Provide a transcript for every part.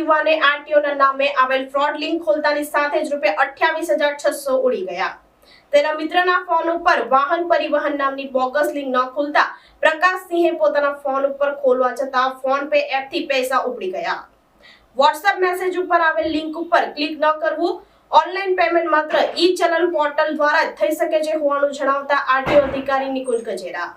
યુવાને આરટીઓના નામે આવેલ ફ્રોડ લિંક ખોલતાની સાથે જ રૂપિયા અઠ્યાવીસ હજાર છસો ઉડી ગયા. તેના મિત્રના ફોન ઉપર વાહન પરિવહન નામની બોગસ લિંક ન ખુલતા પ્રકાશસિંહે પોતાના ફોન ઉપર ખોલવા જતા ફોન પે એપથી પૈસા ઉપડી ગયા. વોટ્સએપ મેસેજ ઉપર આવેલ લિંક ઉપર ક્લિક ન કરવું ઓનલાઈન પેમેન્ટ માત્ર ઈ ચલણ પોર્ટલ દ્વારા થઈ શકે છે હોવાનું જણાવતા આરટીઓ અધિકારી નિકુંજ ગજેરા.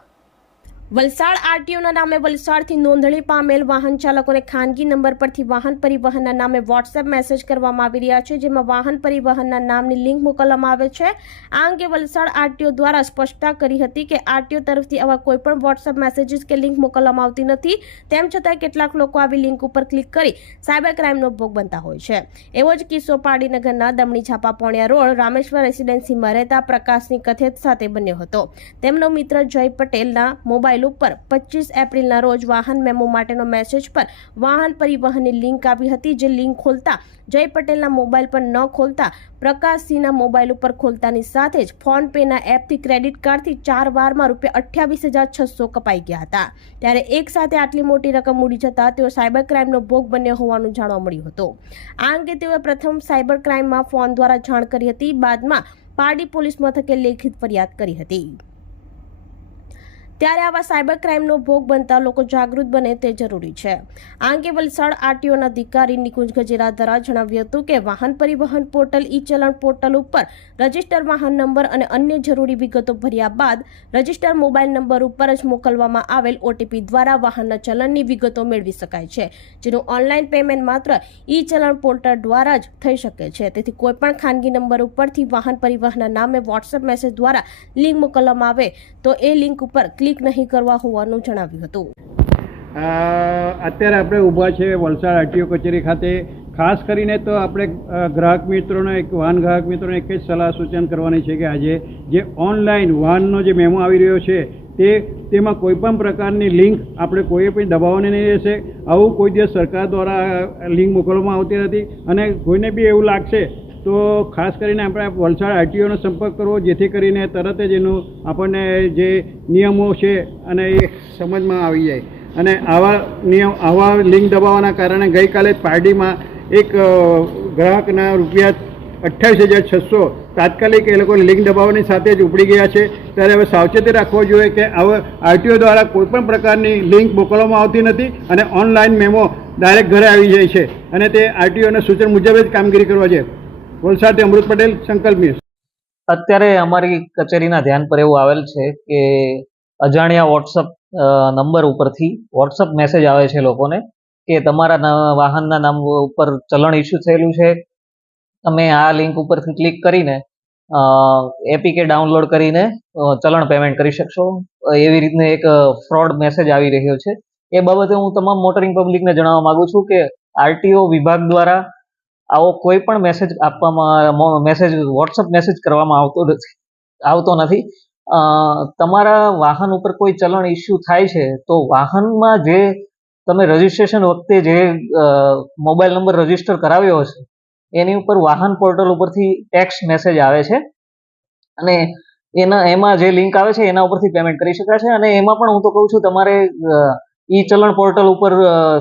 વલસાડ આરટીઓના નામે વલસાડથી નોંધણી પામેલ વાહન ચાલકોને ખાનગી નંબર પરથી વાહન પરિવહનના નામે વોટ્સએપ મેસેજ કરવામાં આવી રહ્યા છે, જેમાં વાહન પરિવહનના નામની લિંક મોકલવામાં આવે છે. આ અંગે વલસાડ આરટીઓ દ્વારા સ્પષ્ટતા કરી હતી કે આરટીઓ તરફથી આવા કોઈપણ વોટ્સએપ મેસેજીસ કે લિંક મોકલવામાં આવતી નથી. તેમ છતાં કેટલાક લોકો આવી લિંક ઉપર ક્લિક કરી સાયબર ક્રાઇમનો ભોગ બનતા હોય છે. એવો જ કિસ્સો પાડીનગરના દમણી છાપા પોણિયા રોડ, રામેશ્વર રેસિડેન્સીમાં રહેતા પ્રકાશની કથેત સાથે બન્યો હતો. તેમનો મિત્ર જય પટેલના મોબાઈલ ઉપર પચીસ એપ્રિલના રોજ વાહન મેમો માટેનો મેસેજ પર વાહન પરિવહનની લિંક આવી હતી જે લિંક ખોલતા જય પટેલના મોબાઈલ પર ન ખોલતા પ્રકાશસિંહના મોબાઈલ ઉપર ખોલતાની સાથે જ ફોન પેના એપથી ક્રેડિટ કાર્ડથી ચાર વારમાં રૂપિયા અઠ્યાવીસ હજાર છસો કપાઈ ગયા હતા. ત્યારે એક સાથે આટલી મોટી રકમ ઉડી જતા તેઓ સાયબર ક્રાઇમનો ભોગ બન્યો હોવાનું જાણવા મળ્યું હતું. આ અંગે તેઓએ પ્રથમ સાયબર ક્રાઇમમાં ફોન દ્વારા જાણ કરી હતી. બાદમાં પારડી પોલીસ મથકે લેખિત ફરિયાદ કરી હતી. ત્યારે આવા સાયબર ક્રાઇમનો ભોગ બનતા લોકો જાગૃત બને તે જરૂરી છે. આ અંગે વલસાડ આરટીઓના અધિકારી નિકુંજ ગજેરા દ્વારા જણાવ્યું હતું કે વાહન પરિવહન પોર્ટલ ઈ ચલણ પોર્ટલ ઉપર રજિસ્ટર વાહન નંબર અને અન્ય જરૂરી વિગતો ભર્યા બાદ રજિસ્ટર મોબાઈલ નંબર ઉપર જ મોકલવામાં આવેલ ઓટીપી દ્વારા વાહનના ચલણની વિગતો મેળવી શકાય છે, જેનું ઓનલાઈન પેમેન્ટ માત્ર ઈ ચલણ પોર્ટલ દ્વારા જ થઈ શકે છે. તેથી કોઈપણ ખાનગી નંબર ઉપરથી વાહન પરિવહનના નામે વોટ્સએપ મેસેજ દ્વારા લિંક મોકલવામાં આવે તો એ લિંક ઉપર ક્લિક નહીં કરવા હોવાનું જણાવ્યું હતું. અત્યારે આપણે ઊભા છે વલસાડ આરટીઓ કચેરી ખાતે. ખાસ કરીને તો આપણે ગ્રાહક મિત્રોને એક, વાહન ગ્રાહક મિત્રોને એક જ સલાહ સૂચન કરવાની છે કે આજે જે ઓનલાઈન વાહનનો જે મેમો આવી રહ્યો છે, તે, તેમાં કોઈ પણ પ્રકારની લિંક આપણે કોઈએ પણ દબાવવાની નહીં રહેશે. આવું કોઈ દિવસ સરકાર દ્વારા લિંક મોકલવામાં આવતી નથી અને કોઈને બી એવું લાગશે તો ખાસ કરીને આપણે વલસાડ આરટીઓનો સંપર્ક કરવો, જેથી કરીને તરત જ એનું આપણને જે નિયમો છે અને એ સમજમાં આવી જાય. અને આવા નિયમ, આવા લિંક દબાવવાના કારણે ગઈકાલે જ પાર્ટીમાં એક ગ્રાહકના રૂપિયા અઠ્ઠાવીસ હજાર છસો તાત્કાલિક એ લોકો લિંક દબાવવાની સાથે જ ઉપડી ગયા છે. ત્યારે હવે સાવચેતી રાખવો જોઈએ કે હવે આરટીઓ દ્વારા કોઈપણ પ્રકારની લિંક મોકલવામાં આવતી નથી અને ઓનલાઈન મેમો ડાયરેક્ટ ઘરે આવી જાય છે. અને તે આરટીઓના સૂચન મુજબ જ કામગીરી કરવા છે વલસાડથી અમૃત પટેલ સંકલ્પ ન્યૂઝ અત્યારે અમારી કચેરીના ધ્યાન પર એવું આવેલ છે કે અજાણ્યા વોટ્સઅપ નંબર ઉપરથી વોટ્સઅપ મેસેજ આવે છે લોકોને કે તમારા વાહનના નામ ઉપર ચલણ ઇસ્યુ થયેલું છે. તમે આ લિંક ઉપરથી ક્લિક કરીને એપીકે ડાઉનલોડ કરીને ચલણ પેમેન્ટ કરી શકશો. એવી રીતને એક ફ્રોડ મેસેજ આવી રહ્યો છે. એ બાબતે હું તમામ મોટરિંગ પબ્લિકને જણાવવા માંગુ છું કે આરટીઓ વિભાગ દ્વારા આવો કોઈ પણ મેસેજ આપવામાં મેસેજ વોટ્સઅપ મેસેજ કરવામાં આવતો નથી આવતો નથી. તમારા વાહન ઉપર કોઈ ચલણ ઇસ્યુ થાય છે, તો વાહનમાં જે તમે રજીસ્ટ્રેશન વખતે જે મોબાઈલ નંબર રજિસ્ટર કરાવ્યો હશે, એની ઉપર વાહન પોર્ટલ ઉપરથી ટેક્સ્ટ મેસેજ આવે છે. અને એના, એમાં જે લિંક આવે છે, એના ઉપરથી પેમેન્ટ કરી શકાય છે. અને એમાં પણ હું તો કહું છું, તમારે ઈ ચલણ પોર્ટલ ઉપર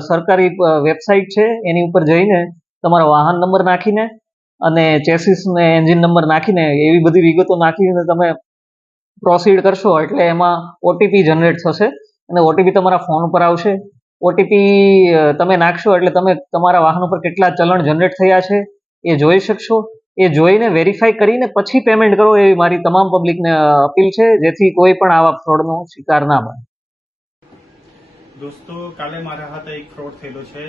સરકારી વેબસાઇટ છે, એની ઉપર જઈને તમારા વાહન નંબર નાખીને અને ચેસીસ ને એન્જિન નંબર નાખીને એવી બધી વિગતો નાખીને તમે પ્રોસીડ કરશો, એટલે એમાં ઓટીપી જનરેટ થશે અને ઓટીપી તમારા ફોન ઉપર આવશે. ઓટીપી તમે નાખશો એટલે તમે તમારા વાહન ઉપર કેટલા ચલણ જનરેટ થયા છે એ જોઈ શકશો. એ જોઈને વેરીફાઈ કરીને પછી પેમેન્ટ કરો એવી મારી તમામ પબ્લિકને અપીલ છે, જેથી કોઈ પણ આવા ફ્રોડનો શિકાર ના બને. દોસ્તો, કાલે મારા હાથે એક ફ્રોડ થયેલો છે.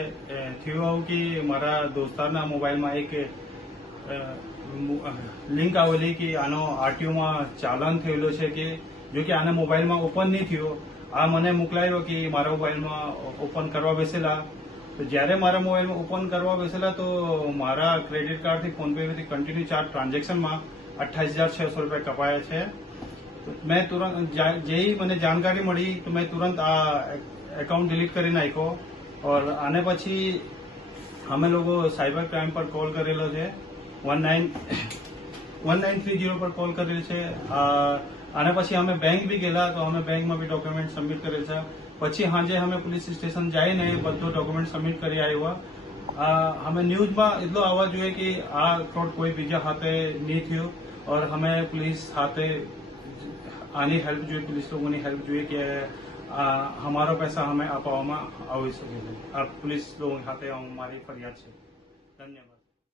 થયું આવું કે મારા દોસ્તારના મોબાઈલમાં એક લિંક આવેલી કે આનો આરટીઓમાં ચાલન થયેલો છે કે, જો કે આના મોબાઈલમાં ઓપન નહીં થયો. આ મને મોકલાયો કે મારા મોબાઈલમાં ઓપન કરવા બેસેલા. તો જ્યારે મારા મોબાઈલમાં ઓપન કરવા બેસેલા તો મારા ક્રેડિટ કાર્ડથી ફોનપેથી કન્ટિન્યુ ચાર ટ્રાન્ઝેક્શનમાં અઠ્ઠાવીસ હજાર છસો રૂપિયા કપાયા છે. મેં તુરંત જે મને જાણકારી મળી, તો મેં તુરંત આ એકાઉન્ટ ડિલીટ કરી નાખ્યો. ઓર આને પછી અમે લોકો સાયબર ક્રાઇમ પર કોલ કરેલો છે. One nine one nine three zero પર કોલ કરેલ છે. આને પછી અમે બેંક બી ગયેલા, તો અમે બેંકમાં બી ડોક્યુમેન્ટ સબમિટ કરેલ છે. પછી સાંજે અમે પોલીસ સ્ટેશન જઈને બધું ડોક્યુમેન્ટ સબમિટ કરી આવ્યા. અમે ન્યૂઝમાં એટલો આવવા જોઈએ કે આ ફ્રોડ કોઈ બીજા હાથે નહીં થયું. ઓર અમે પોલીસ હાથે આની હેલ્પ જોઈએ, પોલીસ લોકોની હેલ્પ જોઈએ કે અમારો પૈસા અમે અપાવવામાં આવી શકે છે આ પોલીસ લોકો અમારી ફરિયાદ છે ધન્યવાદ